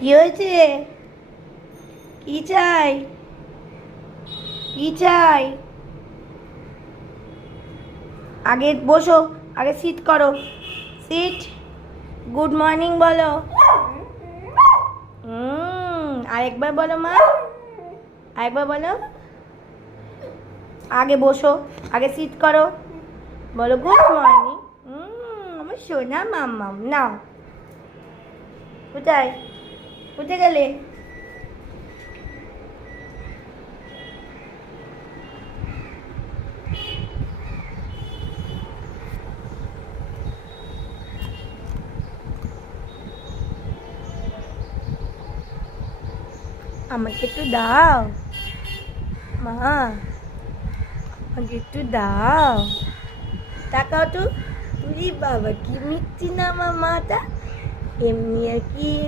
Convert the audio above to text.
কি হয়েছে? কি চাই? কি চাই? আগে বসো, আগে সিট করো। সিট। গুড মর্নিং বলো। আরেকবার বলো মা। আরেকবার বলো। আগে বসো, আগে সিট করো। বলো গুড মর্নিং। আমার সোনা মাম্মাম নাও। কোথায়? কোথায় গেলে? আমাকে একটু দাও মা, আমাকে একটু দাও। তাকাও তো। উরি বাবা, কি মিষ্টি না আমার মাটা। এমনি আর কি